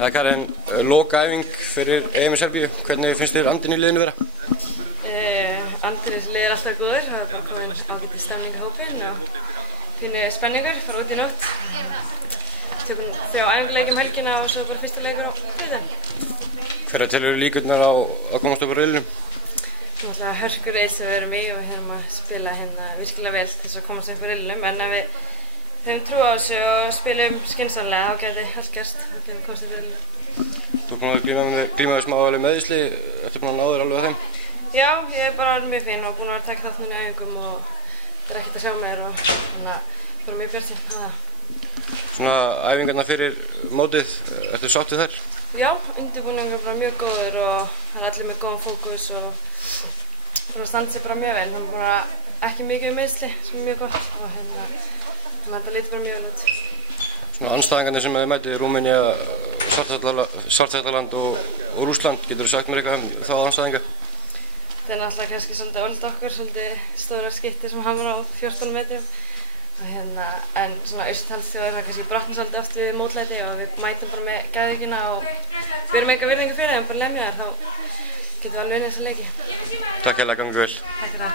Það er Karen, lokaæfing fyrir EM í Serbíu. Hvernig finnst þér andinn í liðinu vera? Andinn í liði er alltaf góður. Það er bara komin ágætis stemning í hópinn og pínu spenningur, fara út í nótt. Tökum 3 æfingarleiki helgina og svo bara fyrsta leikur á þriðjudaginn. Hverjar telur líkurnar á að komast upp á riðlinum? Það er hörkur riðill sem við erum í og við erum að spila virkilega vel til þess að komast upp á riðlinum. En ef við höfum trú á þessu og spilum skynsamlega, þá gæti allt gerst. Þá getum við komast upp á riðlinum. Þú ert búinn að glíma við smá alveg meiðsli. Ertu búinn að ná þér alveg að þeim? Já, ég er bara mjög fín og búinn að vera að taka þátt í æfingum og það er ekkert að sjá mér og þannig að ég er bara mjög bjartsýn á það. Svona æfingarnar fyrir mótið, ertu sátt við þær? Já, undirbúningur er bara mjög góður og það er allir með góðan fókus og búinn að standa sig bara mjög vel. Það er bara ekki mikið meiðsli sem er mjög gott og þetta lítur bara mjög vel út. Svona andstæðingarnir sem þið mætið, Rúmenía, Svartfjallaland og Rússland, getur þú sagt mér eitthvað um þá andstæðinga? Þetta er náttúrulega kannski svolítið old okkur, svolítið stórar skiptir sem hamra á 14 metrum. En svona austurhaldsþjóðir það kannski brotna svolítið oft við mótlæti og við mætum bara með gæðvíkina og við erum eitthvað virðingu fyrir þeim, bara lemja þær, þá getum við alveg unnið þessa leiki. Takk hérlega, gangi vel. Takk fyrir það.